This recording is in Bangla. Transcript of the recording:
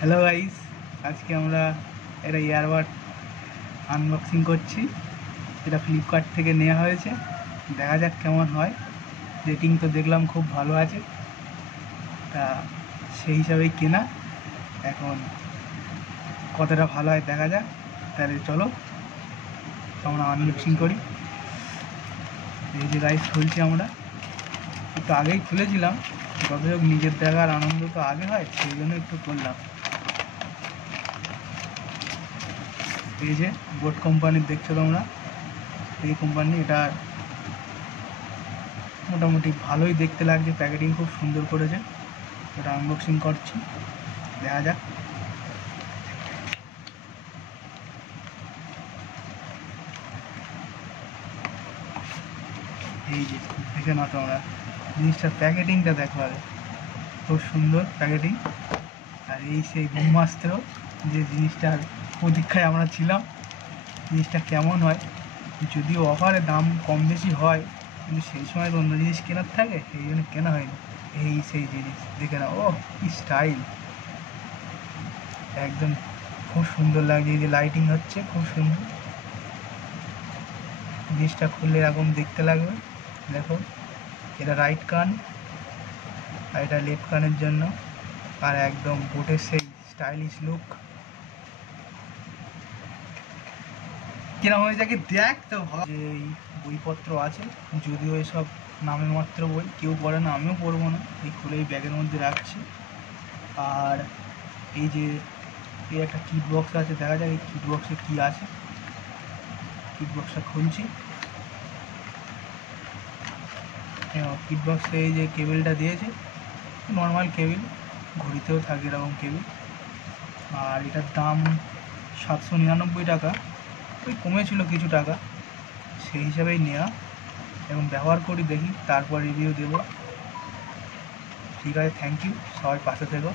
হ্যালো গাইস, আজকে আমরা একটা ইয়ারবাড আনবক্সিং করছি। যেটা ফ্লিপকার্ট থেকে নেওয়া হয়েছে। দেখা যাক কেমন হয়। রেটিং তো দেখলাম খুব ভালো আছে, তা সেই হিসাবেই কেনা। এখন কতটা ভালো হয় দেখা যাক। তাহলে চলো আমরা আনবক্সিং করি। এই যে গাইস খুলছি আমরা, একটু আগেই খুলেছিলাম, যত হোক নিজের দেখার আনন্দ তো আগে হয়, সেই জন্য একটু করলাম। এই যে বোট কোম্পানির দেখছো তোমরা, এই কোম্পানি, এটা মোটামুটি ভালোই দেখতে লাগছে, প্যাকেটিং খুব সুন্দর করেছে। এটা আনবক্সিং করছি, দেখা যাক। এই যে দেখে না তোমরা, জিনিসটার প্যাকেটিংটা দেখো আগে, খুব সুন্দর প্যাকেটিং। আর এই সেই ব্রহ্মাস্ত্র, যে জিনিসটার প্রতীক্ষায় আমরা ছিলাম, জিনিসটা কেমন হয়। যদিও অফারে দাম কম বেশি হয়, কিন্তু সেই সময় তো অন্য জিনিস কেনার থাকে, সেই জন্য কেনা হয়নি। এই সেই জিনিস দেখে না, ও কি স্টাইল, একদম খুব সুন্দর লাগছে। এই যে লাইটিং হচ্ছে, খুব সুন্দর। জিনিসটা খুললে এরকম দেখতে লাগবে, দেখো। এটা রাইট কান আর এটা লেফট কানের জন্য। আর একদম বোটের সেই স্টাইলিশ লুক। কিরম হয়ে যায় দেখ তো, যে এই বইপত্র আছে, যদিও এসব নামে মাত্র বই, কেউ পড়ে না, আমিও পড়বো না। এই খুলে এই ব্যাগের মধ্যে রাখছি। আর এই যে এই একটা কিট বক্স আছে, দেখা যাক এই কিট বক্সে কী আছে। কিট বক্সটা খুলছি। কিট বক্সে এই যে কেবেলটা দিয়েছে, নর্মাল কেবিল, ঘড়িতেও থাকে এরকম কেবিল। আর এটার দাম 799 টাকা, ওই কমেছিল কিছু টাকা, সেই হিসাবেই নেওয়া। এবং ব্যবহার করি, দেখি, তারপর রিভিউ দেবো। ঠিক আছে, থ্যাংক ইউ, সবাই পাশে থেকো।